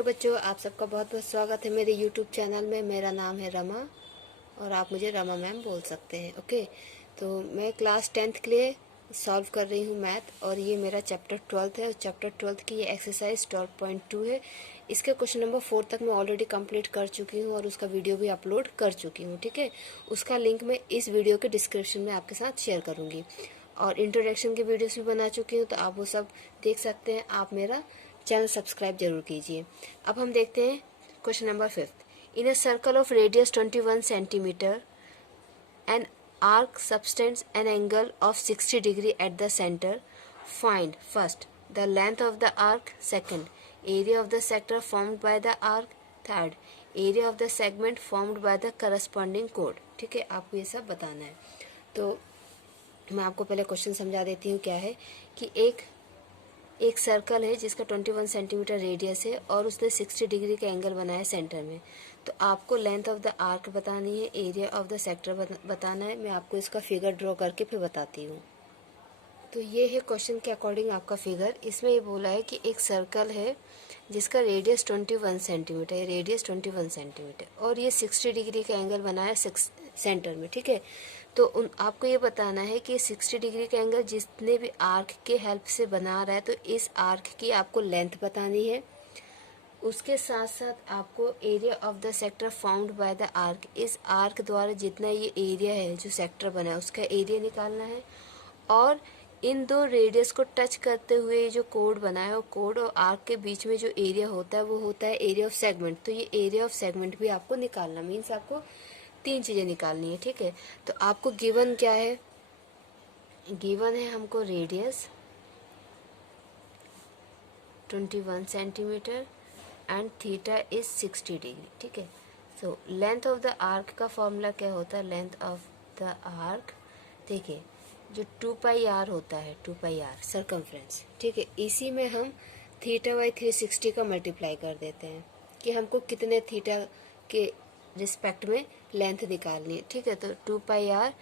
Hello बच्चों, आप सबका बहुत बहुत स्वागत है मेरे यूट्यूब चैनल में। मेरा नाम है रमा और आप मुझे रमा मैम बोल सकते हैं। ओके, तो मैं क्लास 10th के लिए सॉल्व कर रही हूँ मैथ, और ये मेरा चैप्टर 12th है। चैप्टर 12th की ये एक्सरसाइज 12.2 है। इसके क्वेश्चन नंबर 4 तक मैं ऑलरेडी कंप्लीट कर चुकी हूँ और उसका वीडियो भी अपलोड कर चुकी हूँ। ठीक है, उसका लिंक मैं इस वीडियो के डिस्क्रिप्शन में आपके साथ शेयर करूँगी, और इंट्रोडक्शन की वीडियोस भी बना चुकी हूँ, तो आप वो सब देख सकते हैं। आप मेरा चैनल सब्सक्राइब जरूर कीजिए। अब हम देखते हैं question number 5। In a circle of radius 21 centimetre an arc subtends an angle of 60 degree at the centre. Find first the length of the arc, second area of the sector formed by the arc, third area of the segment formed by the corresponding code. ठीक है, आपको ये सब बताना है। तो मैं आपको पहले क्वेश्चन समझा देती हूँ। क्या है कि एक सर्कल है जिसका 21 सेंटीमीटर रेडियस है और उसने 60 डिग्री का एंगल बनाया सेंटर में। तो आपको लेंथ ऑफ द आर्क बतानी है, एरिया ऑफ द सेक्टर बताना है। मैं आपको इसका फिगर ड्रॉ करके फिर बताती हूँ। तो ये है क्वेश्चन के अकॉर्डिंग आपका फिगर। इसमें ये बोला है कि एक सर्कल है जिसका रेडियस 21 सेंटीमीटर है, रेडियस 21 सेंटीमीटर, और ये 60 डिग्री का एंगल बनाया सेंटर में। ठीक है, तो आपको ये बताना है कि 60 डिग्री का एंगल जितने भी आर्क के हेल्प से बना रहा है, तो इस आर्क की आपको लेंथ बतानी है। उसके साथ साथ आपको area of the sector found by the arc, इस आर्क द्वारा जितना ये एरिया है जो सेक्टर बना है उसका एरिया निकालना है। और इन दो रेडियस को टच करते हुए जो कोड बना है, वो कोड और आर्क के बीच में जो एरिया होता है वो होता है एरिया ऑफ सेगमेंट। तो ये एरिया ऑफ सेगमेंट भी आपको निकालना, मीन्स आपको 3 चीजें निकालनी है। ठीक है, तो आपको गिवन क्या है? गिवन है हमको radius 21 centimetre and theta is 60 degree. ठीक है, so length of the arc का फॉर्मूला क्या होता है? लेंथ ऑफ द आर्क, देखिए जो 2 पाई आर होता है, 2 पाई आर सर्कमफ्रेंस। ठीक है, इसी में हम थीटा बाई 360 का मल्टीप्लाई कर देते हैं कि हमको कितने थीटा के रिस्पेक्ट में लेंथ निकालनी है। ठीक है, तो 2 pi r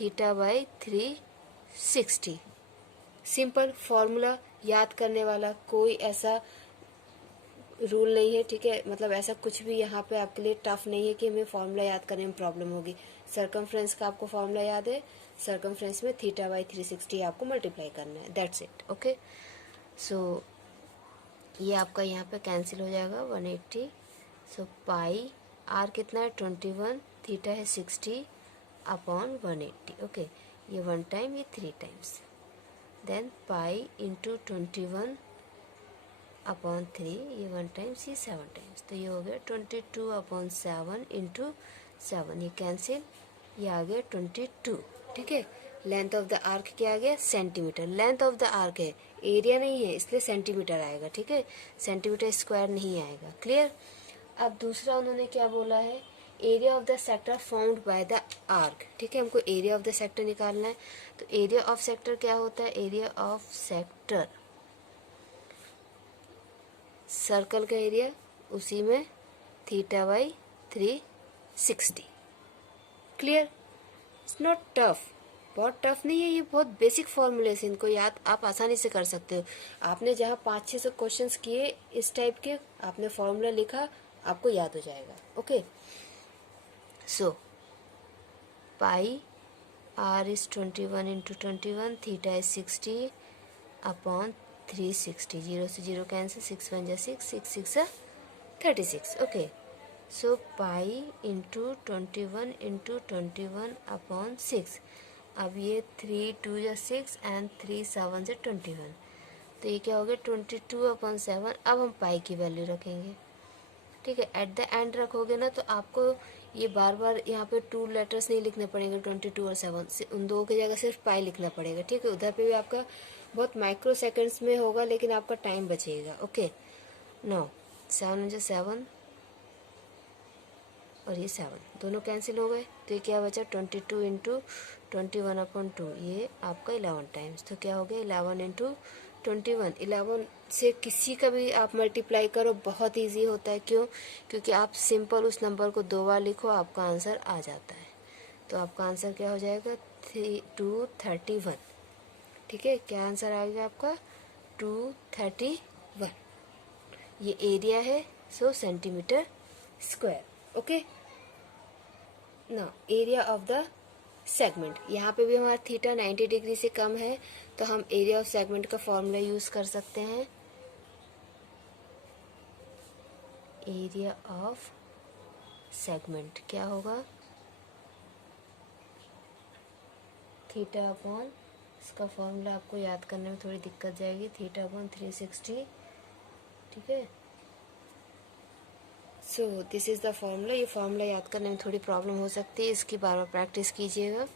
theta by 360। Simple formula, याद करने वाला कोई ऐसा रूल नहीं है। ठीक है, मतलब ऐसा कुछ भी यहाँ पे आपके लिए टफ नहीं है कि हमें फॉर्मूला याद करने में प्रॉब्लम होगी। सर्कमफ्रेंस का आपको फॉर्मूला याद है, सर्कमफ्रेंस में थीटा बाई 360 आपको मल्टीप्लाई करना है, दैट्स इट। ओके, सो ये आपका यहाँ पे कैंसिल हो जाएगा 180। सो पाई आर कितना है 21, थीटा है 60 अपॉन 180। ओके, ये 1 टाइम, ये 3 times, then pi into 21 upon 3, ये 1 टाइम्स, ये 7 टाइम्स, तो ये हो गया 22 अपॉन 7 इंटू 7, ये कैंसिल, ये आ गया 22। ठीक है, लेंथ ऑफ द आर्क क्या आ गया? Centimetre. Length of the arc है, एरिया नहीं है, इसलिए सेंटीमीटर आएगा। ठीक है, सेंटीमीटर स्क्वायर नहीं आएगा। क्लियर? अब दूसरा उन्होंने क्या बोला है? Area of the sector found by the arc. ठीक है, हमको एरिया ऑफ द सेक्टर निकालना है। तो एरिया ऑफ सेक्टर क्या होता है? एरिया ऑफ सेक्टर, सर्कल का एरिया, उसी में theta by 360। Clear? It's not tough, बहुत टफ नहीं है, ये बहुत बेसिक फॉर्मूले से, इनको याद आप आसानी से कर सकते हो। आपने जहाँ 5-6 क्वेश्चंस किए इस टाइप के, आपने फॉर्मूला लिखा, आपको याद हो जाएगा। Okay, so pi r is 21 into 21, theta is 60 upon 360, 0 से 0 कैंसिल, 6 1 जा 6, 6 6 36। ओके, सो पाई इंटू 21 इंटू 21 अपॉन 6। अब ये 3 2 जा 6 एंड 3 7 से 21, तो ये क्या हो गया 22 अपॉन 7। अब हम पाई की वैल्यू रखेंगे। ठीक है, एट द एंड रखोगे ना तो आपको ये बार बार यहाँ पे 2 लेटर्स नहीं लिखने पड़ेंगे, 22 और 7 से, उन दो की जगह सिर्फ पाई लिखना पड़ेगा। ठीक है, उधर पे भी आपका बहुत माइक्रो सेकंड्स में होगा, लेकिन आपका टाइम बचेगा। ओके, नो 7 जा 7 और ये 7 दोनों कैंसिल हो गए, तो ये क्या बचा 22 इंटू 21 अपॉन 2, ये आपका 11 टाइम्स। तो क्या हो गया 11 इंटू 21। 11 से किसी का भी आप मल्टीप्लाई करो, बहुत इजी होता है। क्यों? क्योंकि आप सिंपल उस नंबर को 2 बार लिखो, आपका आंसर आ जाता है। तो आपका आंसर क्या हो जाएगा 231। ठीक है, क्या आंसर आ गया आपका 231। ये एरिया है सो सेंटीमीटर स्क्वायर। ओके, ना एरिया ऑफ द सेगमेंट, यहाँ पे भी हमारा थीटा 90 डिग्री से कम है, तो हम एरिया ऑफ सेगमेंट का फॉर्मूला यूज कर सकते हैं। एरिया ऑफ सेगमेंट क्या होगा, थीटा अपॉन, इसका फॉर्मूला आपको याद करने में थोड़ी दिक्कत जाएगी, थीटा अपॉन 360, ठीक है। So this is the formula. ये फॉर्मूला याद करने में थोड़ी प्रॉब्लम हो सकती है, इसकी बार बार प्रैक्टिस कीजिएगा।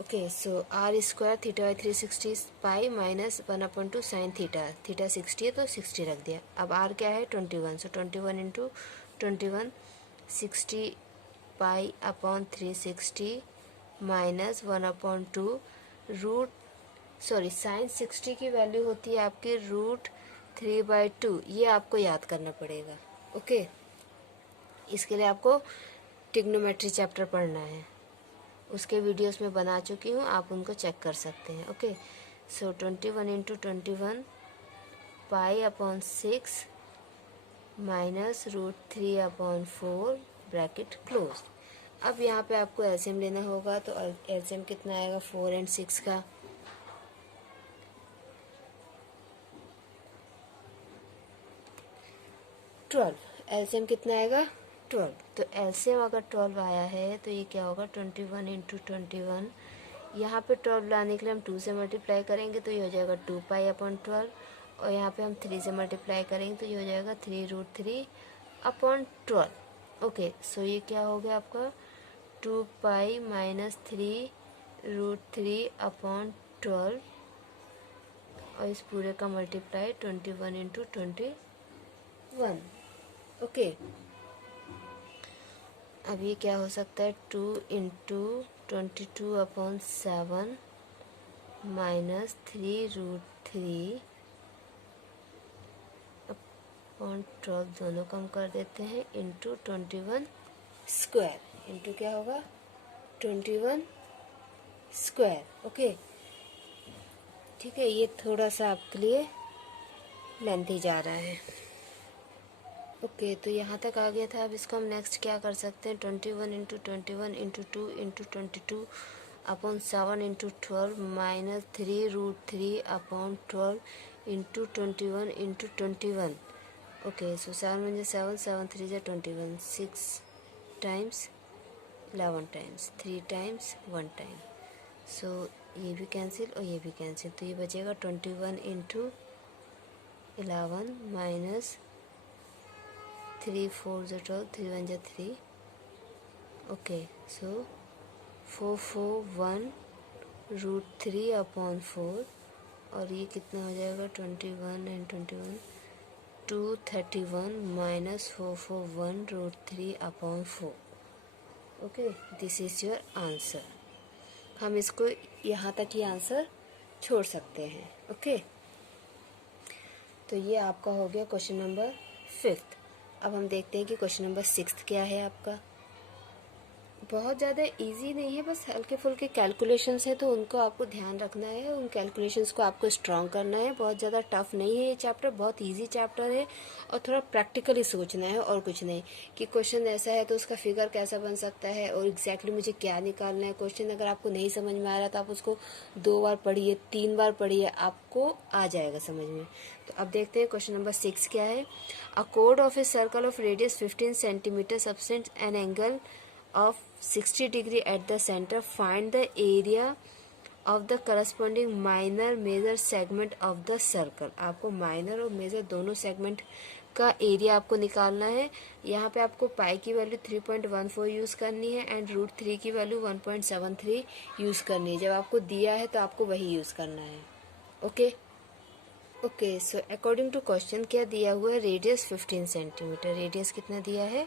Okay, so r square theta by 360 pi minus 1/2 sine theta, theta 60 है तो 60 रख दिया। अब आर क्या है 21, so 21 into 21 60 pi upon 360 minus 1/2 root, sorry sine 60 की वैल्यू होती है आपकी √3/2, ये आपको याद करना पड़ेगा। ओके, इसके लिए आपको ट्रिग्नोमेट्री चैप्टर पढ़ना है, उसके वीडियोस में बना चुकी हूँ, आप उनको चेक कर सकते हैं। ओके, सो 21 into 21 pi upon 6 minus √3/4 bracket close. अब यहाँ पे आपको एलसीएम लेना होगा, तो एलसीएम कितना आएगा 4 और 6 का, एलसीएम कितना आएगा 12। तो एलसीएम अगर 12 आया है तो ये क्या होगा 21 इंटू 21, यहाँ पे 12 लाने के लिए हम 2 से मल्टीप्लाई करेंगे तो ये हो जाएगा 2 पाई अपॉन 12, और यहाँ पे हम 3 से मल्टीप्लाई करेंगे तो ये हो जाएगा 3√3/12। ओके, सो ये क्या हो गया आपका 2 पाई माइनस 3√3/12, और इस पूरे का मल्टीप्लाई 21 इंटू 21। ओके, अब ये क्या हो सकता है 2 इंटू 22/7 माइनस 3√3/12, दोनों कम कर देते हैं, इंटू 21 स्क्वायर, इंटू क्या होगा 21 स्क्वायर। ओके, ठीक है, ये थोड़ा सा आपके लिए लेंथी जा रहा है। ओके, तो यहाँ तक आ गया था। अब इसको हम नेक्स्ट क्या कर सकते हैं 21 into 21 into 2 into 22/7 into 12 minus 3√3/12 into 21 into 21। Okay, so 7 1 7, 7 3 21, 6 times 11 times, 3 times 1 time, so ये भी कैंसिल और ये भी कैंसिल, तो ये बचेगा 21 इंटू 11 माइनस 3 4 12, 3 1 3। ओके, सो 441√3/4, और ये कितना हो जाएगा 21 and 21 231 minus 441√3/4। Okay, this is your answer. हम इसको यहाँ तक ही आंसर छोड़ सकते हैं। ओके, तो ये आपका हो गया क्वेश्चन नंबर 5। अब हम देखते हैं कि क्वेश्चन नंबर 6 क्या है आपका। बहुत ज़्यादा इजी नहीं है, बस हल्के फुल्के कैलकुलेशंस है, तो उनको आपको ध्यान रखना है, उन कैलकुलेशंस को आपको स्ट्रॉन्ग करना है। बहुत ज़्यादा टफ नहीं है ये चैप्टर, बहुत इजी चैप्टर है, और थोड़ा प्रैक्टिकली सोचना है और कुछ नहीं, कि क्वेश्चन ऐसा है तो उसका फिगर कैसा बन सकता है और एग्जैक्टली मुझे क्या निकालना है। क्वेश्चन अगर आपको नहीं समझ में आ रहा तो आप उसको 2 बार पढ़िए, 3 बार पढ़िए, आपको आ जाएगा समझ में। तो अब देखते हैं क्वेश्चन नंबर 6 क्या है। A code of a circle of radius 15 centimetre subtend an angle of 60 degree at the center. Find the area of the corresponding minor major segment of the circle. आपको माइनर और major दोनों segment का area आपको निकालना है। यहाँ पे आपको पाई की वैल्यू 3.14 यूज़ करनी है एंड √3 की वैल्यू 1.73 यूज़ करनी है। जब आपको दिया है तो आपको वही यूज़ करना है। Okay okay, so according to question क्या दिया हुआ है, रेडियस 15 सेंटीमीटर, रेडियस कितना दिया है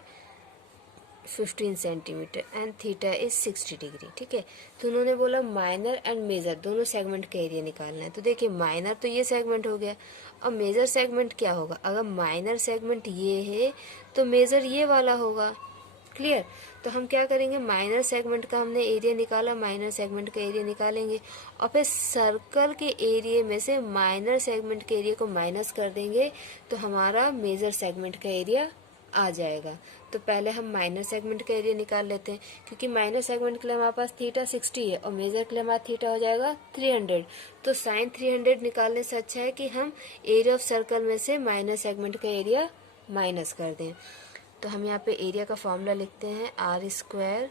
15 centimetre and theta is 60 degree. ठीक है, तो उन्होंने बोला माइनर एंड मेजर दोनों सेगमेंट का एरिया निकालना है। तो देखिए माइनर तो ये सेगमेंट हो गया, अब मेजर सेगमेंट क्या होगा, अगर माइनर सेगमेंट ये है तो मेजर ये वाला होगा, क्लियर। तो हम क्या करेंगे, माइनर सेगमेंट का हमने एरिया निकाला, माइनर सेगमेंट का एरिया निकालेंगे और फिर सर्कल के एरिया में से माइनर सेगमेंट के एरिया को माइनस कर देंगे तो हमारा मेजर सेगमेंट का एरिया आ जाएगा। तो पहले हम माइनर सेगमेंट का एरिया निकाल लेते हैं, क्योंकि माइनर सेगमेंट के लिए हमारे पास थीटा 60 है और मेजर के लिए हमारा थीटा हो जाएगा 300। तो साइन 300 निकालने से अच्छा है कि हम एरिया ऑफ सर्कल में से माइनर सेगमेंट का एरिया माइनस कर दें। तो हम यहाँ पे एरिया का फॉर्मूला लिखते हैं, r²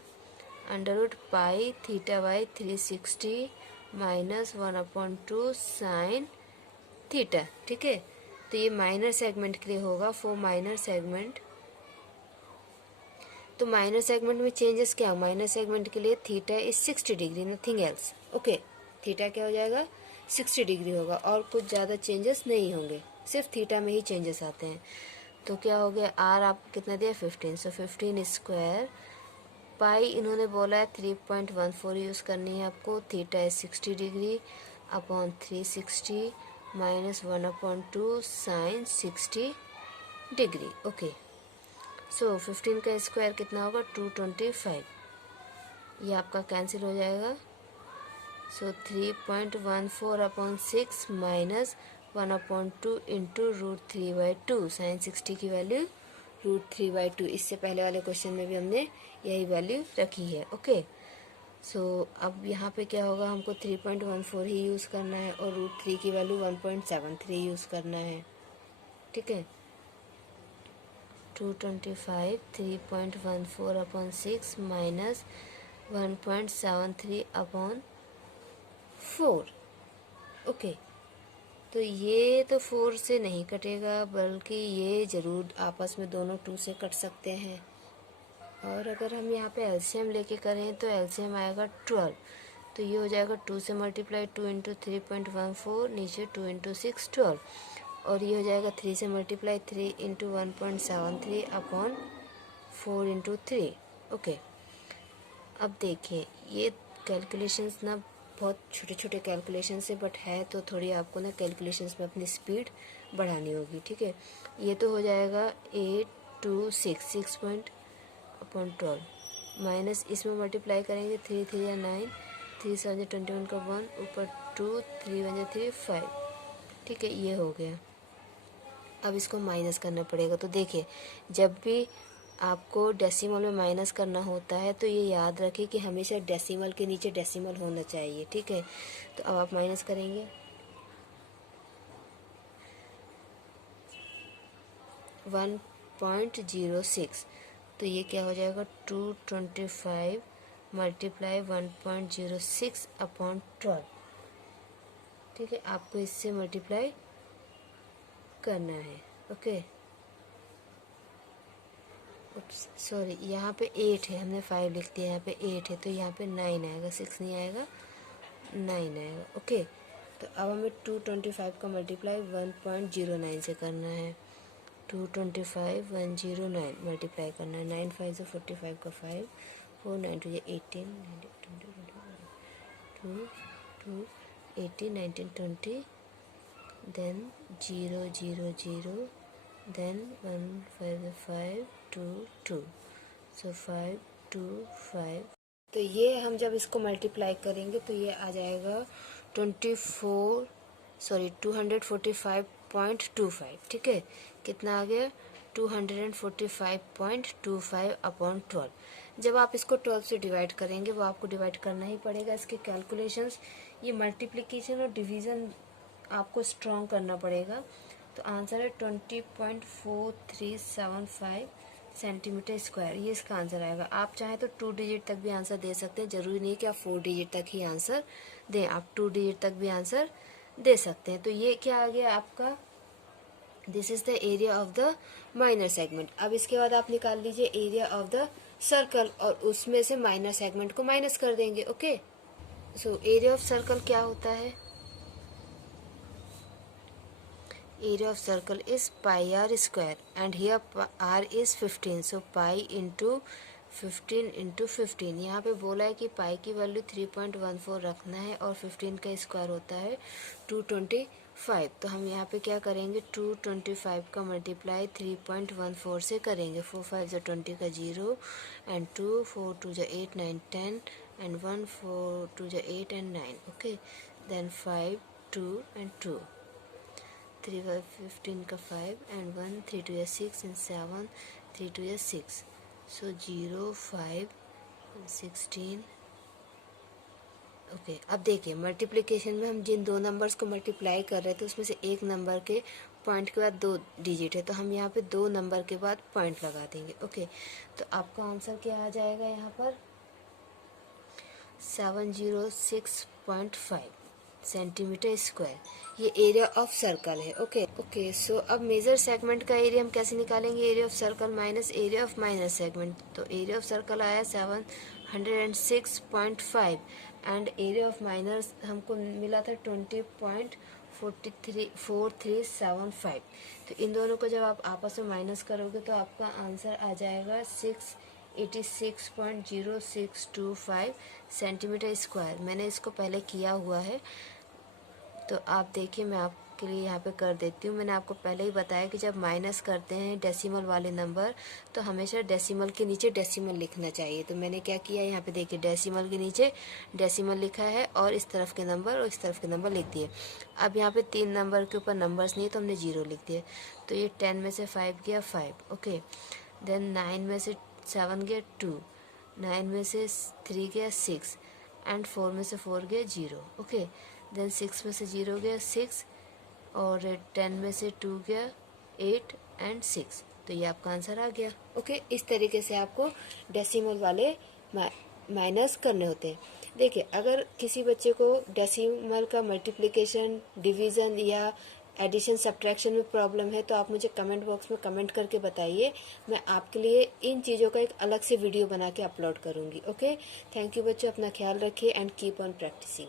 under pi theta by 360 minus 1/2 sine theta. ठीक है, तो ये माइनर सेगमेंट के लिए होगा। फॉर माइनर सेगमेंट, तो माइनर सेगमेंट में चेंजेस क्या, माइनर सेगमेंट के लिए theta is 60 degree, nothing else. Okay, theta क्या हो जाएगा, 60 डिग्री होगा और कुछ ज़्यादा चेंजेस नहीं होंगे, सिर्फ थीटा में ही चेंजेस आते हैं। तो क्या हो गया, आर आपको कितना दिया 15, सो 15 स्क्वायर पाई इन्होंने बोला है 3.14 यूज़ करनी है आपको, थीटा है 60 degree upon 360 minus 1/2 sine 60 degree. Okay, so 15 का स्क्वायर कितना होगा 225, ये आपका कैंसिल हो जाएगा। सो 3.14 अपॉन 6 माइनस 1/2 इंटू √3/2, साइन 60 की वैल्यू √3/2। इससे पहले वाले क्वेश्चन में भी हमने यही वैल्यू रखी है। ओके, सो अब यहाँ पे क्या होगा, हमको 3.14 ही यूज़ करना है और √3 की वैल्यू 1.73 यूज़ करना है। ठीक है, 225 3.14 अपॉन 6 माइनस 1.73 अपॉन 4। ओके, तो ये तो 4 से नहीं कटेगा, बल्कि ये ज़रूर आपस में दोनों 2 से कट सकते हैं। और अगर हम यहाँ पे एलसीएम लेके करें तो एलसीएम आएगा 12, तो ये हो जाएगा 2 से मल्टीप्लाई 2 इंटू 3.14, नीचे 2 इंटू 6 12, और ये हो जाएगा 3 से multiply 3 into 1.73 upon 4 into 3। Okay, अब देखिए ये कैलकुलेशंस ना बहुत छोटे छोटे कैलकुलेशंस है, बट है तो थोड़ी आपको ना कैलकुलेशंस में अपनी स्पीड बढ़ानी होगी। ठीक है, ये तो हो जाएगा 826 पॉइंट अपॉन 12 माइनस इसमें मल्टीप्लाई करेंगे 3 3 या 9, 3 7 21 का 1 ऊपर 2 3 1 3 5। ठीक है, ये हो गया। अब इसको माइनस करना पड़ेगा। तो देखिए, जब भी आपको डेसिमल में माइनस करना होता है तो ये याद रखिए कि हमेशा डेसिमल के नीचे डेसिमल होना चाहिए। ठीक है, तो अब आप माइनस करेंगे 1.06, तो ये क्या हो जाएगा 225 मल्टीप्लाई 1.06 अपॉन 12। ठीक है, आपको इससे मल्टीप्लाई करना है। ओके, सॉरी, यहाँ पे 8 है, हमने 5 लिख दिया, यहाँ पे 8 है, तो यहाँ पे 9 आएगा, 6 नहीं आएगा, 9 आएगा। ओके, तो अब हमें 225 का मल्टीप्लाई 1.09 से करना है। 225 109 मल्टीप्लाई करना है, 9 5 से 45 का 5, 4 9 2 18 2 2 18 19 20, देन 0 0 0, देन 1 5 5 2 2, सो 5 2 5। तो ये हम जब इसको मल्टीप्लाई करेंगे तो ये आ जाएगा 245.25। ठीक है, कितना आ गया 245.25 अपॉन 12। जब आप इसको 12 से डिवाइड करेंगे, वो आपको डिवाइड करना ही पड़ेगा, इसके कैलकुलेशंस, ये मल्टीप्लिकेशन और डिवीज़न आपको स्ट्रॉन्ग करना पड़ेगा। तो आंसर है 20.4375 सेंटीमीटर स्क्वायर, ये इसका आंसर आएगा। आप चाहें तो 2 डिजिट तक भी आंसर दे सकते हैं, ज़रूरी नहीं कि आप 4 डिजिट तक ही आंसर दें, आप 2 डिजिट तक भी आंसर दे सकते हैं। तो ये क्या आ गया आपका, this is the area of the minor segment. अब इसके बाद आप निकाल लीजिए एरिया ऑफ द सर्कल और उसमें से माइनर सेगमेंट को माइनस कर देंगे। Okay, so area of circle क्या होता है, area of circle is pi r square and here r is 15, so pi into 15 into 15। यहाँ पे बोला है कि पाई की वैल्यू 3.14 रखना है और 15 का स्क्वायर होता है 225। 5। तो हम यहाँ पे क्या करेंगे, 225 का मल्टीप्लाई 3.14 से करेंगे। 4 5 जो 20 का 0 एंड 2 4 2 जो 8 9 10 एंड 1 4 2 जो 8 एंड 9। ओके, देन 5 2 एंड 2 3 5 15 का 5 एंड 1 3 2 6 एंड 7 3 2 6। सो 0 5 16। ओके, अब देखिए मल्टीप्लिकेशन में हम जिन दो नंबर्स को मल्टीप्लाई कर रहे थे उसमें से एक नंबर के पॉइंट के बाद 2 डिजिट है, तो हम यहाँ पे 2 नंबर के बाद पॉइंट लगा देंगे। ओके, तो आपका आंसर क्या आ जाएगा यहाँ पर 706.5 सेंटीमीटर स्क्वायर। ये एरिया ऑफ सर्कल है। ओके, सो अब मेजर सेगमेंट का एरिया हम कैसे निकालेंगे, area of circle minus area of minor segment. तो एरिया ऑफ सर्कल आया 706.5 एंड एरिया ऑफ माइनर हमको मिला था 20.4375। तो इन दोनों को जब आप आपस में माइनस करोगे तो आपका आंसर आ जाएगा 686.0625 सेंटीमीटर स्क्वायर। मैंने इसको पहले किया हुआ है, तो आप देखिए मैं आपके लिए यहाँ पे कर देती हूँ। मैंने आपको पहले ही बताया कि जब माइनस करते हैं डेसिमल वाले नंबर तो हमेशा डेसिमल के नीचे डेसिमल लिखना चाहिए। तो मैंने क्या किया, यहाँ पे देखिए डेसिमल के नीचे डेसिमल लिखा है और इस तरफ के नंबर और इस तरफ के नंबर लिख दिए। अब यहाँ पे 3 नंबर के ऊपर नंबर्स नहीं है तो हमने 0 लिख दिए। तो ये 10 में से 5 गया 5। ओके, देन 9 में से 7 गया 2, 9 में से 3 गया 6 एंड 4 में से 4 गया 0। ओके, देन 6 में से 0 गया 6 और 10 में से 2 गया 8 एंड 6। तो ये आपका आंसर आ गया। ओके, इस तरीके से आपको डेसिमल वाले माइनस करने होते हैं। देखिए, अगर किसी बच्चे को डेसिमल का मल्टीप्लिकेशन, डिवीज़न या एडिशन सब्ट्रैक्शन में प्रॉब्लम है तो आप मुझे कमेंट बॉक्स में कमेंट करके बताइए। मैं आपके लिए इन चीज़ों का एक अलग से वीडियो बना के अपलोड करूँगी। ओके, थैंक यू बच्चों, अपना ख्याल रखिए एंड कीप ऑन प्रैक्टिसिंग।